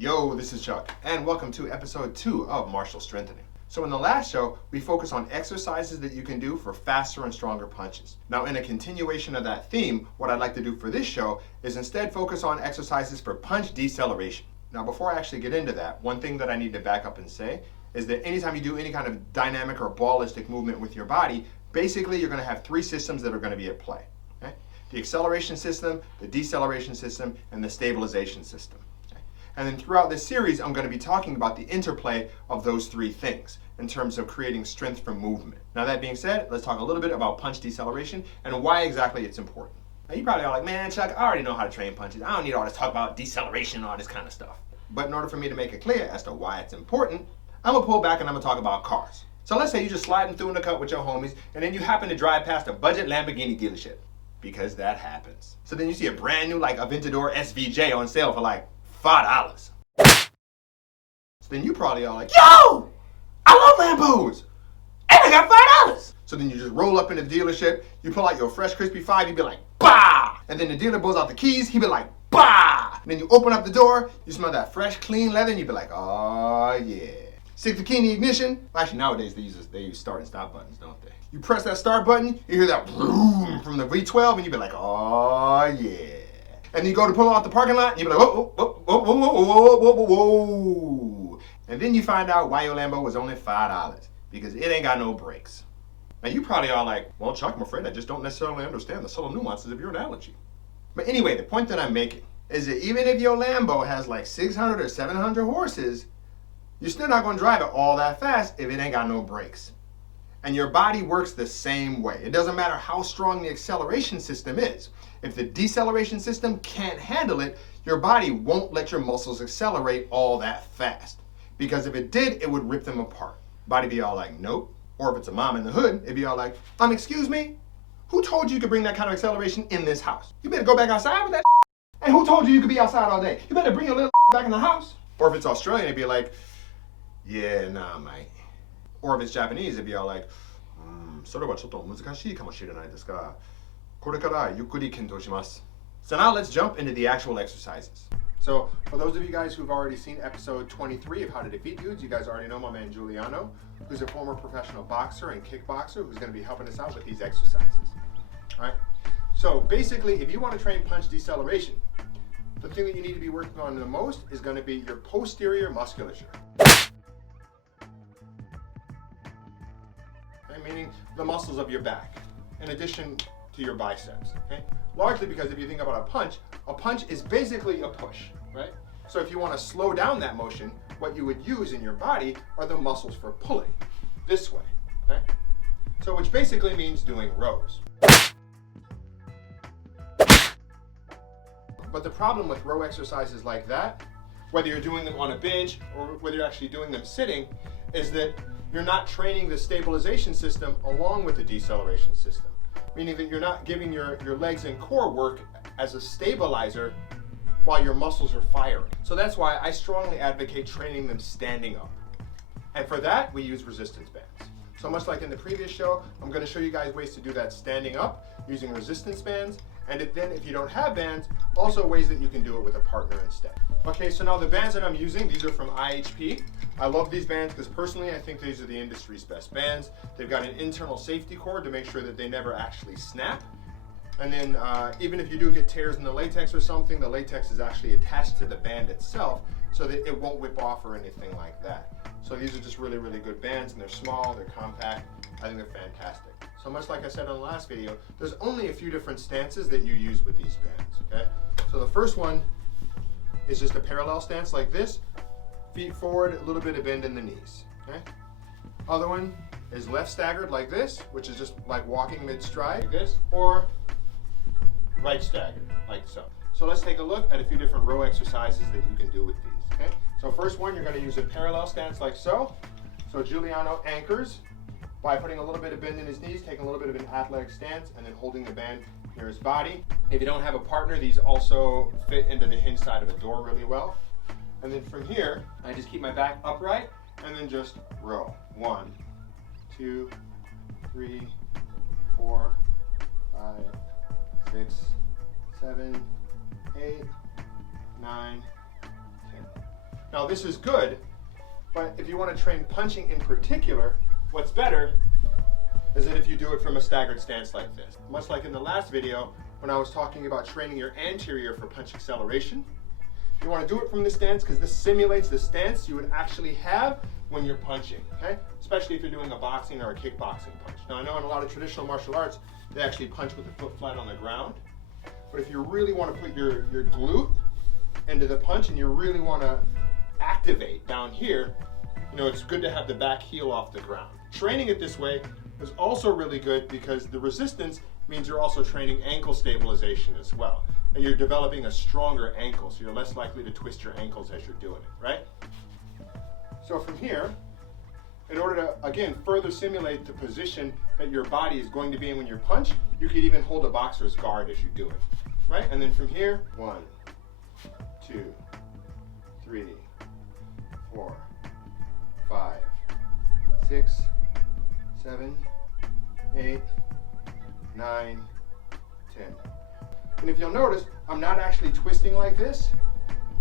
Yo, this is Chuck, and welcome to episode 2 of Martial Strengthening. So in the last show, we focused on exercises that you can do for faster and stronger punches. Now in a continuation of that theme, what I'd like to do for this show is instead focus on exercises for punch deceleration. Now before I actually get into that, one thing that I need to back up and say is that anytime you do any kind of dynamic or ballistic movement with your body, basically you're going to have 3 systems that are going to be at play. Okay? The acceleration system, the deceleration system, and the stabilization system. And then throughout this series, I'm going to be talking about the interplay of those 3 things in terms of creating strength from movement. Now that being said, let's talk a little bit about punch deceleration and why exactly it's important. Now you probably are like, man, Chuck, I already know how to train punches. I don't need all this talk about deceleration and all this kind of stuff. But in order for me to make it clear as to why it's important, I'm going to pull back and I'm going to talk about cars. So let's say you're just sliding through in the cut with your homies and then you happen to drive past a budget Lamborghini dealership. Because that happens. So then you see a brand new Aventador SVJ on sale for $5. So then you probably are like, yo, I love Lambos, and I got $5. So then you just roll up in the dealership, you pull out your fresh crispy 5, you be like, bah! And then the dealer pulls out the keys, he be like, bah! And then you open up the door, you smell that fresh, clean leather, and you be like, oh yeah. Stick the key in the ignition. Actually, nowadays they use start and stop buttons, don't they? You press that start button, you hear that vroom from the V12, and you be like, oh yeah. And then you go to pull out the parking lot, and you be like, whoa, whoa, whoa, whoa, whoa, whoa, whoa, whoa, whoa. And then you find out why your Lambo was only $5, because it ain't got no brakes. Now you probably are like, well, Chuck, I'm afraid I just don't necessarily understand the subtle nuances of your analogy. But anyway, the point that I'm making is that even if your Lambo has 600 or 700 horses, you're still not gonna drive it all that fast if it ain't got no brakes. And your body works the same way. It doesn't matter how strong the acceleration system is. If the deceleration system can't handle it, your body won't let your muscles accelerate all that fast. Because if it did, it would rip them apart. Body be all like, nope. Or if it's a mom in the hood, it'd be all like, excuse me? Who told you you could bring that kind of acceleration in this house? You better go back outside with that. And who told you you could be outside all day? You better bring your little back in the house. Or if it's Australian, it'd be like, yeah, nah, mate. Or if it's Japanese, it'd be all like, それはちょっと難しいかもしれないですが、これからゆっくり検討します. So now let's jump into the actual exercises. So for those of you guys who've already seen episode 23 of How to Defeat Dudes, you guys already know my man Juliano, who's a former professional boxer and kickboxer who's going to be helping us out with these exercises. All right? So basically, if you want to train punch deceleration, the thing that you need to be working on the most is going to be your posterior musculature. Meaning the muscles of your back, in addition to your biceps, okay? Largely because if you think about a punch is basically a push, right? So if you want to slow down that motion, what you would use in your body are the muscles for pulling, this way, okay? So which basically means doing rows. But the problem with row exercises like that, whether you're doing them on a bench or whether you're actually doing them sitting, is that you're not training the stabilization system along with the deceleration system. Meaning that you're not giving your legs and core work as a stabilizer while your muscles are firing. So that's why I strongly advocate training them standing up. And for that, we use resistance bands. So much like in the previous show, I'm going to show you guys ways to do that standing up using resistance bands. And if you don't have bands, also ways that you can do it with a partner instead. Okay, so now the bands that I'm using, these are from IHP. I love these bands because personally I think these are the industry's best bands. They've got an internal safety cord to make sure that they never actually snap. And then even if you do get tears in the latex or something, the latex is actually attached to the band itself so that it won't whip off or anything like that. So these are just really, really good bands, and they're small, they're compact. I think they're fantastic. So much like I said in the last video, there's only a few different stances that you use with these bands, okay? So the first one is just a parallel stance like this, feet forward, a little bit of bend in the knees, okay? Other one is left staggered like this, which is just like walking mid-stride like this, or right staggered like so. So let's take a look at a few different row exercises that you can do with these, okay? So first one, you're gonna use a parallel stance like so. So Juliano anchors by putting a little bit of bend in his knees, taking a little bit of an athletic stance, and then holding the band near his body. If you don't have a partner, these also fit into the hinge side of a door really well. And then from here, I just keep my back upright and then just row. 1, 2, 3, 4, 5, 6, 7, 8, 9, 10. Now this is good, but if you want to train punching in particular, what's better is that if you do it from a staggered stance like this. Much like in the last video when I was talking about training your anterior for punch acceleration, you want to do it from this stance because this simulates the stance you would actually have when you're punching, okay? Especially if you're doing a boxing or a kickboxing punch. Now I know in a lot of traditional martial arts, they actually punch with the foot flat on the ground. But if you really want to put your glute into the punch and you really want to activate down here, you know, it's good to have the back heel off the ground. Training it this way is also really good because the resistance means you're also training ankle stabilization as well. And you're developing a stronger ankle, so you're less likely to twist your ankles as you're doing it, right? So from here, in order to, again, further simulate the position that your body is going to be in when you punch, you could even hold a boxer's guard as you do it, right? And then from here, 1, 2, 3, 4, 5, 6, 7, 8, 9, 10. And if you'll notice, I'm not actually twisting like this.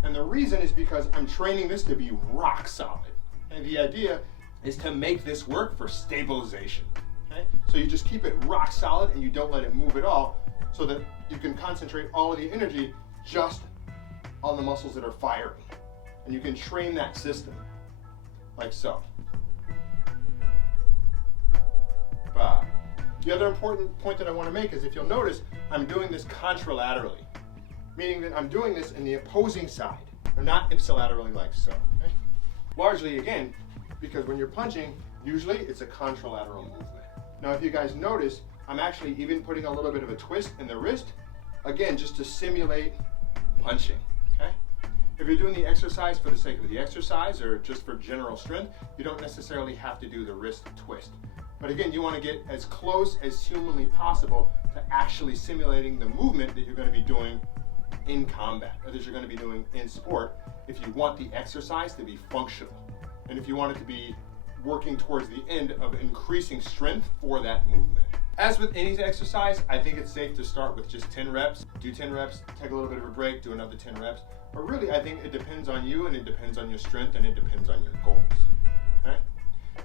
And the reason is because I'm training this to be rock solid. And the idea is to make this work for stabilization. Okay? So you just keep it rock solid and you don't let it move at all so that you can concentrate all of the energy just on the muscles that are firing. And you can train that system like so. The other important point that I want to make is if you'll notice, I'm doing this contralaterally, meaning that I'm doing this in the opposing side, or not ipsilaterally like so. Okay? Largely, again, because when you're punching, usually it's a contralateral movement. Now, if you guys notice, I'm actually even putting a little bit of a twist in the wrist, again, just to simulate punching. Okay? If you're doing the exercise for the sake of the exercise or just for general strength, you don't necessarily have to do the wrist twist. But again, you want to get as close as humanly possible to actually simulating the movement that you're going to be doing in combat, or that you're going to be doing in sport, if you want the exercise to be functional. And if you want it to be working towards the end of increasing strength for that movement. As with any exercise, I think it's safe to start with just 10 reps. Do 10 reps, take a little bit of a break, do another 10 reps. But really, I think it depends on you, and it depends on your strength, and it depends on your goals. Okay?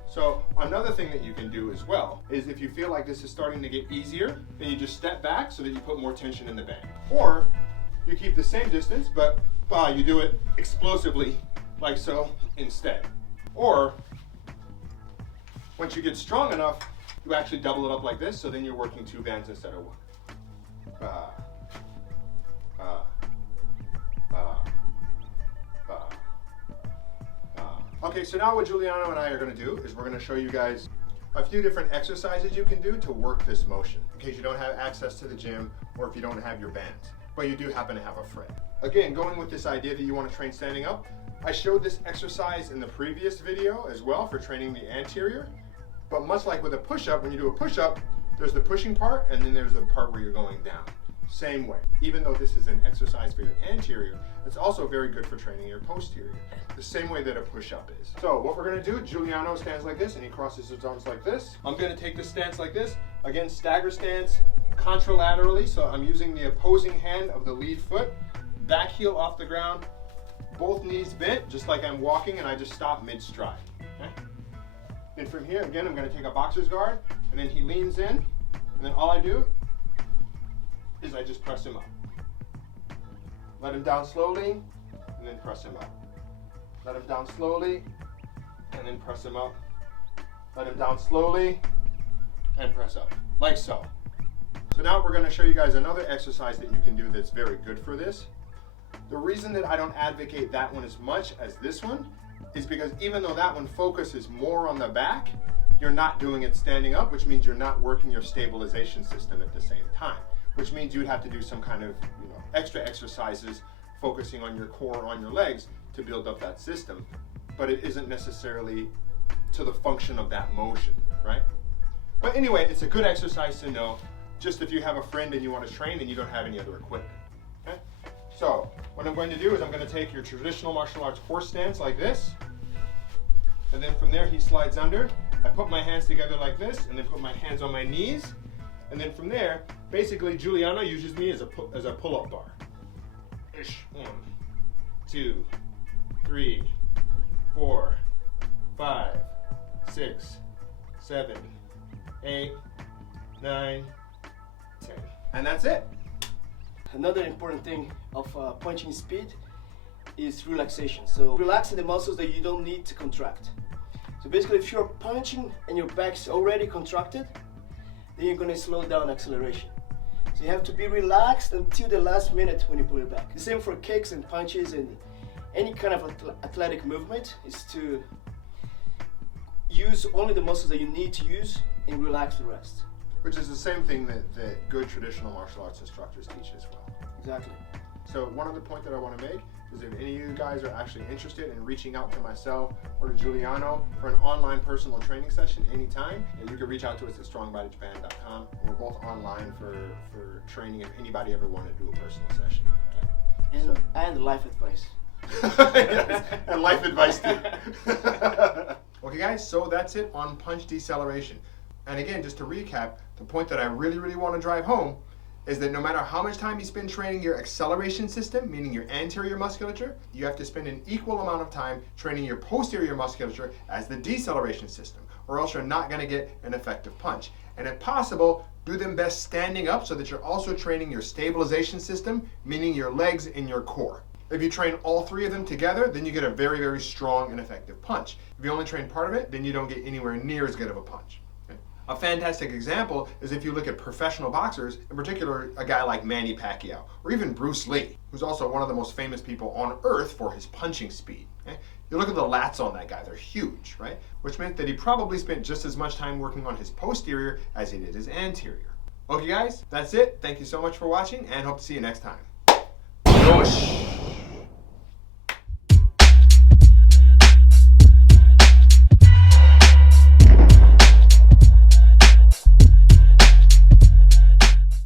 So another thing that you can do as well is if you feel like this is starting to get easier, then you just step back so that you put more tension in the band. Or you keep the same distance, but you do it explosively like so instead. Or once you get strong enough, you actually double it up like this, so then you're working 2 bands instead of 1. Okay, so now what Juliano and I are going to do is we're going to show you guys a few different exercises you can do to work this motion in case you don't have access to the gym or if you don't have your bands, but you do happen to have a friend. Again, going with this idea that you want to train standing up, I showed this exercise in the previous video as well for training the anterior, but much like with a push-up, when you do a push-up, there's the pushing part and then there's the part where you're going down. Same way. Even though this is an exercise for your anterior, it's also very good for training your posterior. The same way that a push-up is. So what we're going to do, Juliano stands like this and he crosses his arms like this. I'm going to take this stance like this. Again, stagger stance, contralaterally, so I'm using the opposing hand of the lead foot. Back heel off the ground, both knees bent, just like I'm walking, and I just stop mid-stride. Okay? Then from here, again, I'm going to take a boxer's guard, and then he leans in, and then all I do is I just press him up. Let him down slowly, and then press him up. Let him down slowly, and then press him up. Let him down slowly, and press up, like so. So now we're going to show you guys another exercise that you can do that's very good for this. The reason that I don't advocate that one as much as this one is because even though that one focuses more on the back, you're not doing it standing up, which means you're not working your stabilization system at the same time, which means you'd have to do some kind of extra exercises focusing on your core, on your legs to build up that system, but it isn't necessarily to the function of that motion, right? But anyway, it's a good exercise to know just if you have a friend and you want to train and you don't have any other equipment. Okay? So what I'm going to do is I'm going to take your traditional martial arts horse stance like this, and then from there he slides under. I put my hands together like this and then put my hands on my knees, and then from there basically Juliano uses me as a pull-up bar. 1, 2, 3, 4, 5, 6, 7, 8, 9, 10. And that's it. Another important thing of punching speed is relaxation. So relaxing the muscles that you don't need to contract. So basically, if you're punching and your back's already contracted, then you're gonna slow down acceleration. So you have to be relaxed until the last minute when you pull it back. The same for kicks and punches and any kind of athletic movement is to use only the muscles that you need to use and relax the rest. Which is the same thing that good traditional martial arts instructors teach as well. Exactly. So one other point that I want to make is if any of you guys are actually interested in reaching out to myself or to Juliano for an online personal training session anytime, you can reach out to us at strongbodyjapan.com. We're both online for training if anybody ever wanted to do a personal session. And life advice. Yes, and life advice too. Okay guys, so that's it on punch deceleration. And again, just to recap, the point that I really want to drive home is that no matter how much time you spend training your acceleration system, meaning your anterior musculature, you have to spend an equal amount of time training your posterior musculature as the deceleration system, or else you're not going to get an effective punch. And if possible, do them best standing up so that you're also training your stabilization system, meaning your legs and your core. If you train all three of them together, then you get a very strong and effective punch. If you only train part of it, then you don't get anywhere near as good of a punch. A fantastic example is if you look at professional boxers, in particular a guy like Manny Pacquiao, or even Bruce Lee, who's also one of the most famous people on earth for his punching speed. Okay? You look at the lats on that guy, they're huge, right? Which meant that he probably spent just as much time working on his posterior as he did his anterior. Okay guys, that's it. Thank you so much for watching and hope to see you next time. Yosh!